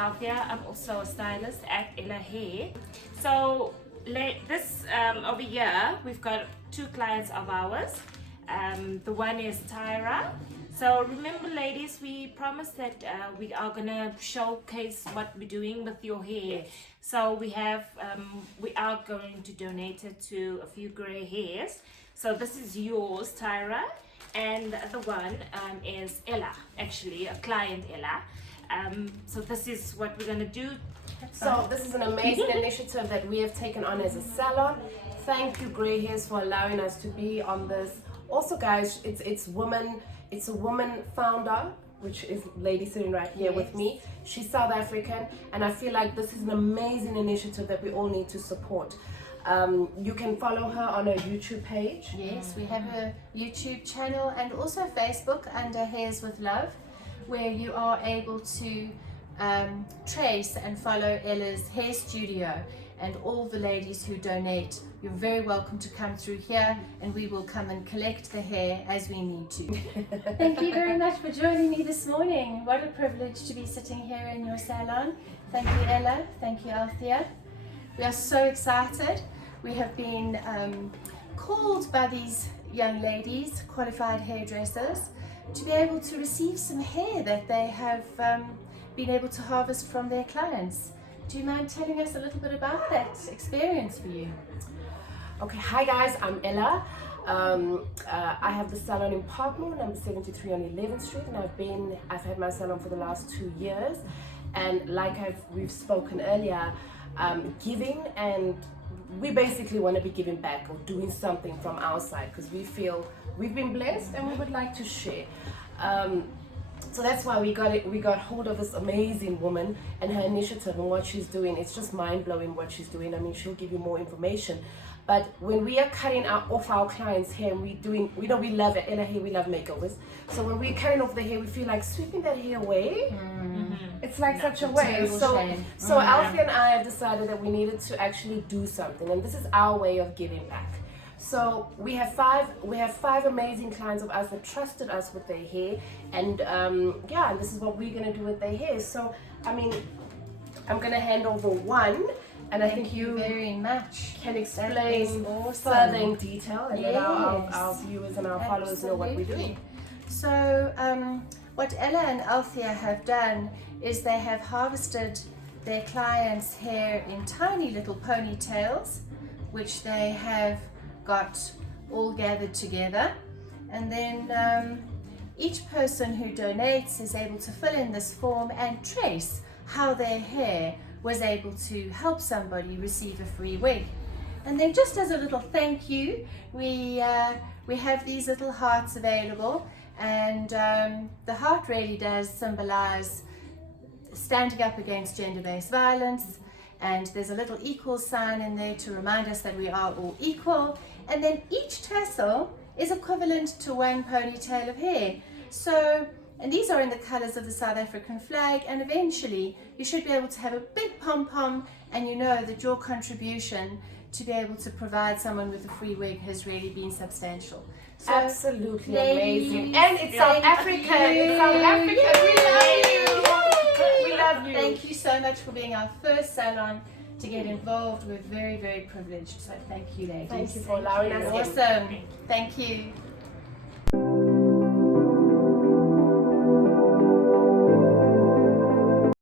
Althea. I'm also a stylist at Ella Hair. So this over here, we've got 2 clients of ours. The one is Tyra. So remember, ladies, we promised that we are gonna showcase what we're doing with your hair. So we are going to donate it to a few grey hairs. So this is yours, Tyra, and the other one is Ella, actually a client, Ella. So this is what we're gonna do. So this is an amazing initiative that we have taken on as a salon. Thank you, Grey Hairs, for allowing us to be on this. Also, guys, it's a woman founder, which is lady sitting right here with me. She's South African, and I feel like this is an amazing initiative that we all need to support. You can follow her on her YouTube page. Yes, we have a YouTube channel and also Facebook under Hairs with Love, where you are able to trace and follow Ella's hair studio, and all the ladies who donate, you're very welcome to come through here and we will come and collect the hair as we need to. Thank you very much for joining me this morning. What a privilege to be sitting here in your salon. Thank you, Ella. Thank you, Althea. We are so excited. We have been called by these young ladies, qualified hairdressers, to be able to receive some hair that they have been able to harvest from their clients. Do you mind telling us a little bit about that experience for you? Okay, hi guys, I'm Ella. I have the salon in Parkmore, number 73 on 11th Street, and I've had my salon for the last 2 years. And like we've spoken earlier, giving, and we basically want to be giving back or doing something from our side, because we feel we've been blessed and we would like to share. So that's why we got hold of this amazing woman and her initiative and what she's doing. It's just mind-blowing what she's doing. I mean, she'll give you more information. But when we are cutting off our clients' hair, and we love it. In a hair, we love makeovers. So when we're cutting off the hair, we feel like sweeping that hair away. It's like such a waste. So Alfie and I have decided that we needed to actually do something, and this is our way of giving back. So we have five amazing clients of us that trusted us with their hair, and yeah, and this is what we're gonna do with their hair. So I mean, I'm gonna hand over one, and I think you very much can explain further in detail, and let our viewers and our followers know what we're doing. So what Ella and Althea have done is they have harvested their clients' hair in tiny little ponytails, which they have got all gathered together, and then each person who donates is able to fill in this form and trace how their hair was able to help somebody receive a free wig. And then just as a little thank you, we have these little hearts available, and the heart really does symbolize standing up against gender-based violence, and there's a little equal sign in there to remind us that we are all equal. And then each tassel is equivalent to one ponytail of hair. So, and these are in the colors of the South African flag, and eventually you should be able to have a big pom-pom, and you know that your contribution to be able to provide someone with a free wig has really been substantial. So, absolutely amazing. And it's South Africa. It's South Africa. We love you. We love you. Thank you so much for being our first salon to get involved. We're very, very privileged. So thank you, ladies. Thank you for allowing us. Awesome. Thank you.